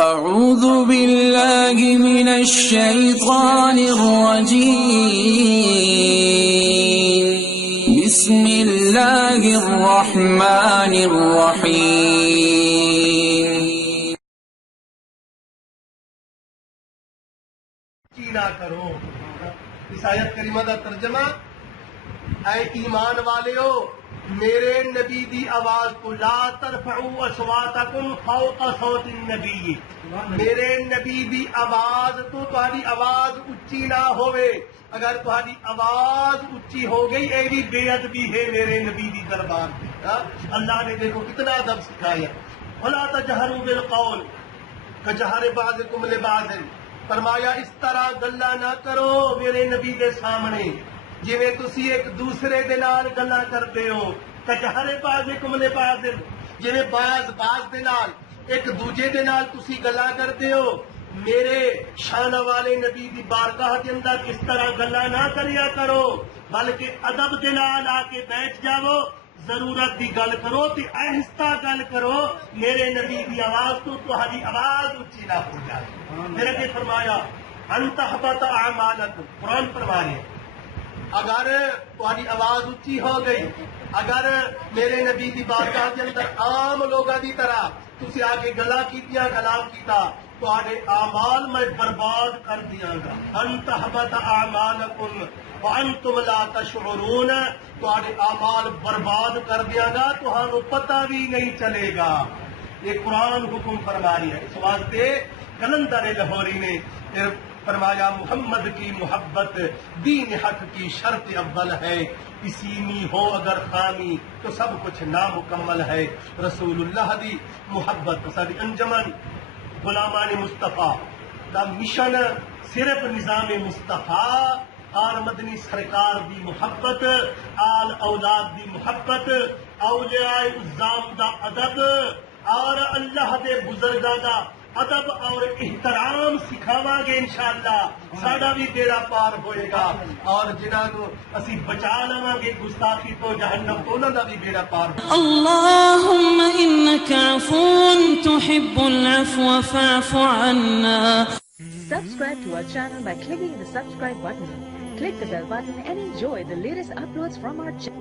أعوذ بالله من الشيطان الرجيم. بسم الله الرحمن الرحيم. نہ کرو. اس آیت کریمہ کا ترجمہ، اے ایمان والےو میرے نبی دی آواز کو لا ترفعوا اصواتکم فوق صوت النبی، میرے نبی دی آواز تو تہاڈی آواز اچھی نہ ہوئے. اگر تہاڈی آواز اچھی ہو گئی اے بھی بے ادبی ہے میرے نبی دی دربار میں. اللہ نے دیکھو کتنا ادب سکھایا. ولا تجہروا بالقول کجہر بعضکم لبعض، فرمایا اس طرح گلا نہ کرو میرے نبی دے سامنے جویں تسی ایک دوسرے دے نال گلا کرتے ہو. کجہر بعضکم لبعض، جویں بعض دے نال ایک دوجے دے نال تسی گلا کرتے ہو. میرے شان والے نبی دی بارگاہ کے اندر اس طرح گلا نہ کریا کرو، بلکہ ادب دے نال آ کے بیٹھ جاؤ. ضرورت دی گل کرو تے آہستہ گل کرو. میرے نبی دی آواز تو تہاڈی آواز اچھی نہ ہو جائے. پھر اگے فرمایا ان تحبط اعمالکم، قرآن فرما رہے ہیں اگر تہاڈی آواز اچھی ہو گئی، اگر میرے نبی دی بارگاہ کے اندر عام لوگاں دی طرح تسی آگے گلا کیتیاں کلام کیتا، تہاڈے اعمال میں برباد کر دیاں گا. ان تحبط اعمالکم وانتم لا تشعرون، تہاڈے اعمال برباد کر دیاں گا تہانوں پتہ بھی نہیں چلے گا. یہ قرآن حکم فرما رہی ہے. اس واسطے کلندر لاہوری نے پھر فرمایا محمد کی محبت دین حق کی شرط اول ہے، اسی میں ہو اگر خامی تو سب کچھ نامکمل ہے. رسول اللہ دی محبت ساری انجمن غلامان مصطفیٰ دا مشن صرف نظام مصطفیٰ اور مدنی سرکار دی محبت، آل اولاد دی محبت، اولیاء الزام دا ادب اور اللہ دے بزرگاں دا ادب اور احترام سکھاواں گے. انشاءاللہ ساڈا بھی بیڑا پار ہوئے گا، اور جنہاں نو اسی بچا لواں گے گستاخی تو جہنم تو انہاں دا بھی بیڑا پار ہوئے گا. اللهم إنك عفو تحب العفو فاعف عنا. Subscribe to our channel by clicking the subscribe button. Click the bell button and enjoy the latest uploads from our channel.